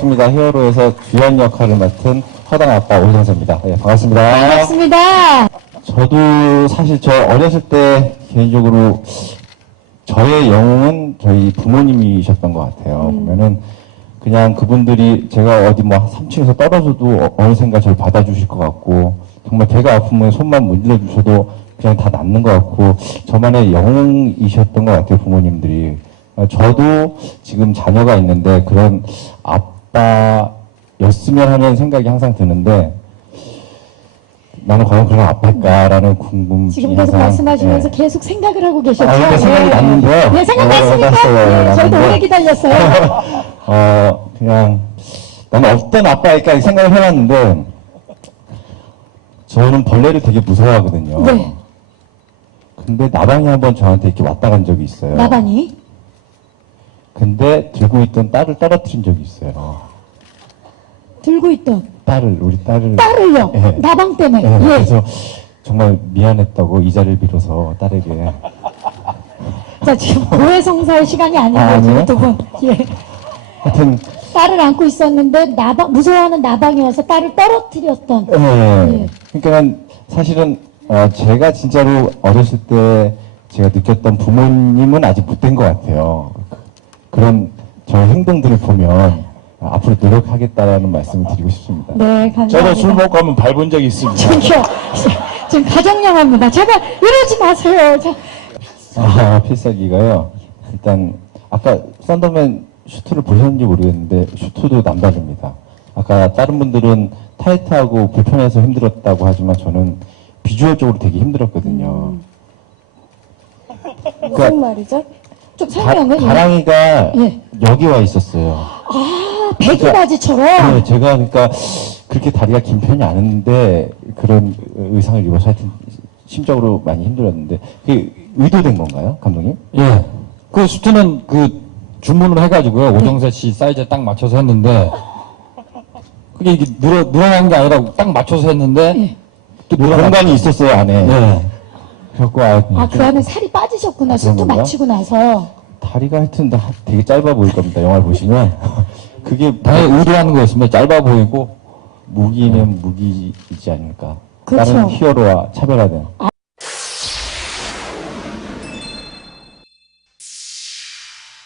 반갑습니다. 히어로에서 주연 역할을 맡은 허당 아빠 오정세입니다. 예, 반갑습니다. 반갑습니다. 저도 사실 저 어렸을 때 개인적으로 저의 영웅은 저희 부모님이셨던 것 같아요. 보면은 그냥 그분들이 제가 어디 뭐 3층에서 떨어져도 어느샌가 저를 받아주실 것 같고, 정말 배가 아프면 손만 문질러 주셔도 그냥 다 낫는 것 같고, 저만의 영웅이셨던 것 같아요, 부모님들이. 저도 지금 자녀가 있는데 그런 아빠였으면 하는 생각이 항상 드는데, 나는 과연 그런 아빠일까라는 궁금증이 지금 계속 항상, 말씀하시면서 예. 계속 생각을 하고 계셨죠? 근데 생각이 났는데요. 네, 생각났습니까? 났어요. 네, 저희도 났는데. 오래 기다렸어요. 그냥, 나는 어떤 아빠일까 생각을 해봤는데, 저는 벌레를 되게 무서워하거든요. 네. 근데 나방이 한번 저한테 이렇게 왔다 간 적이 있어요. 나방이? 근데 들고 있던 딸을 떨어뜨린 적이 있어요. 들고 있던 우리 딸을. 딸을요? 예. 나방 때문에. 예, 예. 그래서 정말 미안했다고 이 자리를 빌어서 딸에게. 자, 지금 고해성사의 시간이 아닌 아, 거죠, 아니에요? 두 분. 예. 하여튼, 딸을 안고 있었는데 무서워하는 나방이 와서 딸을 떨어뜨렸던. 예. 그러니까 사실은 제가 진짜로 어렸을 때 제가 느꼈던 부모님은 아직 못 된 것 같아요. 그런 저의 행동들을 보면 앞으로 노력하겠다라는 말씀을 드리고 싶습니다. 네, 감사합니다. 저도 술 먹고 하면 밟은 적이 있습니다. 저기요. 지금 가정령합니다. 제발 이러지 마세요. 필살기가요. 일단 아까 썬더맨 슈트를 보셨는지 모르겠는데 슈트도 남다릅니다. 아까 다른 분들은 타이트하고 불편해서 힘들었다고 하지만 저는 비주얼적으로 되게 힘들었거든요. 무슨 말이죠? 좀 설명은. 가랑이가 예. 여기 와 있었어요. 배기 바지처럼. 네, 제가 그러니까 그렇게 다리가 긴 편이 아닌데 그런 의상을 입어서 하여튼 심적으로 많이 힘들었는데 그게 의도된 건가요, 감독님? 예. 그 수트는 그 주문을 해가지고요. 오정세 씨 사이즈에 딱 맞춰서 했는데, 그게 이게 늘어난 게 아니라 딱 맞춰서 했는데, 또 공간이 있었어요, 안에. 예. 그래갖고 그 안에 살이 빠지셨구나. 수트 건가? 마치고 나서. 다리가 하여튼 되게 짧아 보일 겁니다. 영화를 보시면. 그게 당연히 의도하는 거였습니다. 짧아 보이고. 무기면 무기이지 않을까. 그렇죠. 다른 히어로와 차별화된.